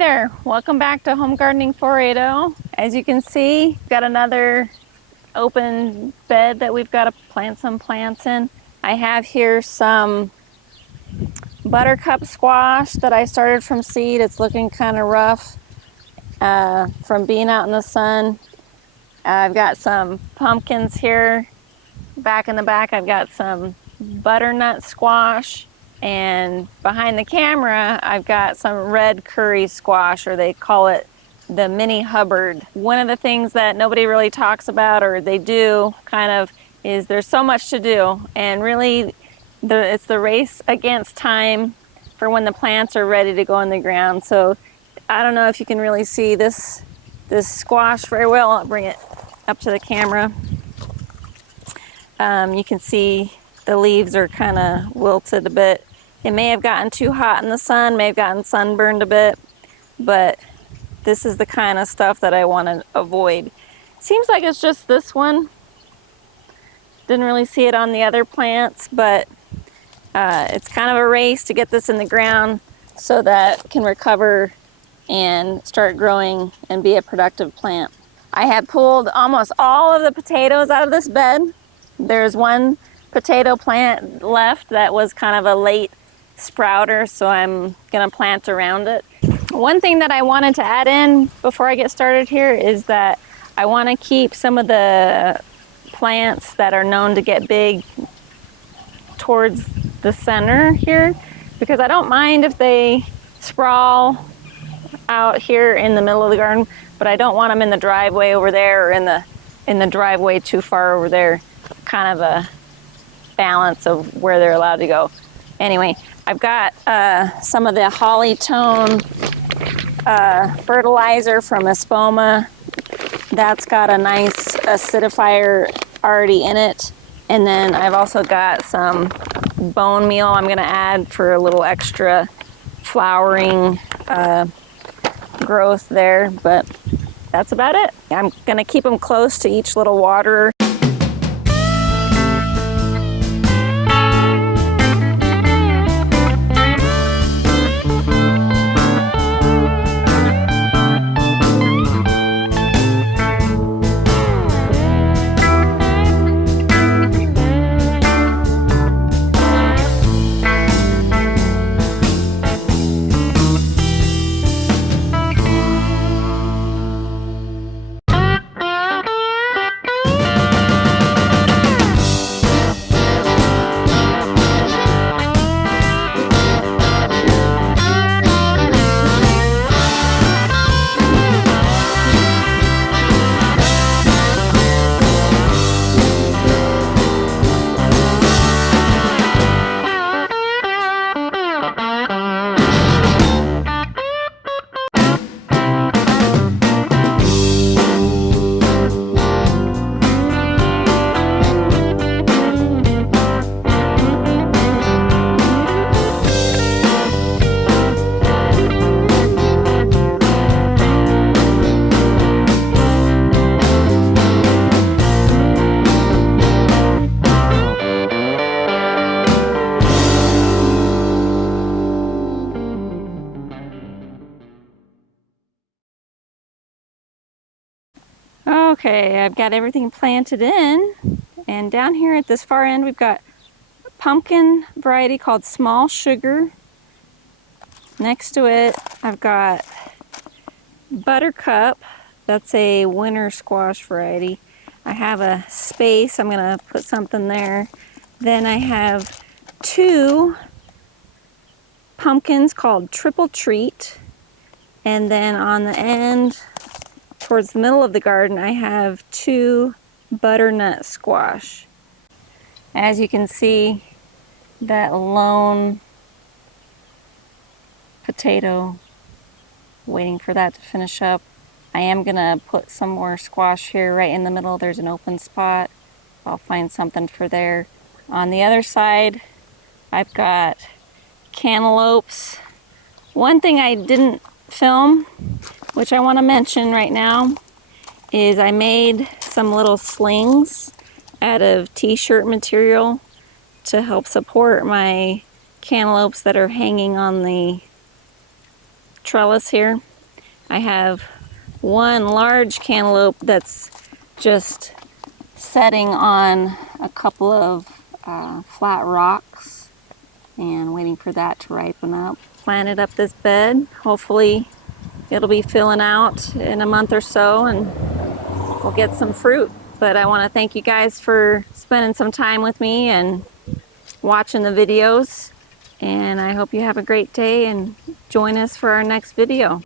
there, welcome back to Home Gardening 480. As you can see, we've got another open bed that we've got to plant some plants in. I have here some buttercup squash that I started from seed. It's looking kind of rough from being out in the sun. I've got some pumpkins here. Back in the back, I've got some butternut squash. And behind the camera, I've got some red kuri squash, or they call it the mini-hubbard. One of the things that nobody really talks about, or they do kind of, is there's so much to do. And really, it's the race against time for when the plants are ready to go in the ground. So I don't know if you can really see this squash very well. I'll bring it up to the camera. You can see the leaves are kind of wilted a bit. It may have gotten too hot in the sun, may have gotten sunburned a bit, but this is the kind of stuff that I want to avoid. Seems like it's just this one. Didn't really see it on the other plants, but it's kind of a race to get this in the ground so that it can recover and start growing and be a productive plant. I have pulled almost all of the potatoes out of this bed. There's one potato plant left that was kind of a late sprouter, so I'm gonna plant around it. One thing that I wanted to add in before I get started here is that I want to keep some of the plants that are known to get big towards the center here, because I don't mind if they sprawl out here in the middle of the garden, but I don't want them in the driveway over there or in the driveway too far over there. Kind of a balance of where they're allowed to go. Anyway, I've got some of the holly tone fertilizer from Espoma. That's got a nice acidifier already in it. And then I've also got some bone meal I'm going to add for a little extra flowering growth there, but that's about it. I'm going to keep them close to each little waterer. Okay, I've got everything planted in, and down here at this far end we've got a pumpkin variety called Small Sugar. Next to it I've got buttercup. That's a winter squash variety. I have a space, I'm going to put something there. Then I have two pumpkins called Triple Treat, and then on the end towards the middle of the garden, I have two butternut squash. As you can see, that lone potato, waiting for that to finish up. I am gonna put some more squash here right in the middle. There's an open spot. I'll find something for there. On the other side, I've got cantaloupes. One thing I didn't film, which I want to mention right now, is I made some little slings out of t-shirt material to help support my cantaloupes that are hanging on the trellis here. I have one large cantaloupe that's just setting on a couple of flat rocks and waiting for that to ripen up. Planted up this bed. Hopefully it'll be filling out in a month or so and we'll get some fruit. But I want to thank you guys for spending some time with me and watching the videos. And I hope you have a great day and join us for our next video.